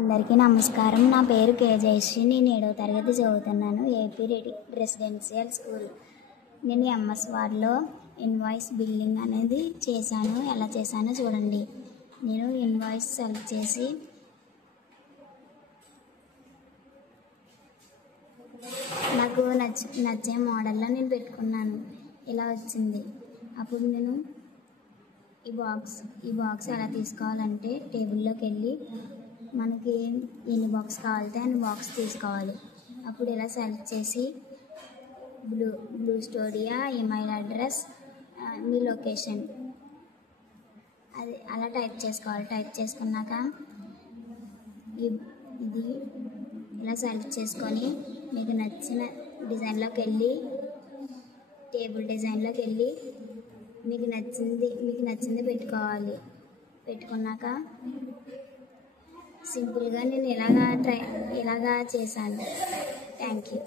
అందరికీ నమస్కారం. నా పేరు కే జయశ్రీ. నేను 7వ తరగతి చదువుతున్నాను. AP residential school. నేను ఎంఎస్ వర్డ్లో ఇన్వాయిస్ బిల్లింగ్ అనేది చేశాను. ఎలా చేశానో చూడండి. నేను ఇన్వాయిస్ సెలెక్ట్ చేసి నాకు నచ్చే మోడల్లో నేను పెట్టుకున్నాను. ఇలా వచ్చింది. అప్పుడు నేను ఈ బాక్స్ ఎలా తీసుకోవాలంటే టేబుల్లోకి వెళ్ళి మనకి ఎన్ని బాక్స్ కావాలితే అన్ని బాక్స్ తీసుకోవాలి. అప్పుడు ఇలా సెలెక్ట్ చేసి బ్లూ స్టోరియా, ఈమెయిల్ అడ్రస్, మీ లొకేషన్ అది అలా టైప్ చేసుకోవాలి. టైప్ చేసుకున్నాక ఇది ఇలా సెలెక్ట్ చేసుకొని మీకు నచ్చిన డిజైన్లోకి వెళ్ళి టేబుల్ డిజైన్లోకి వెళ్ళి మీకు నచ్చింది పెట్టుకోవాలి. పెట్టుకున్నాక సింపుల్గా నేను ఇలాగా చేశాను. Thank you.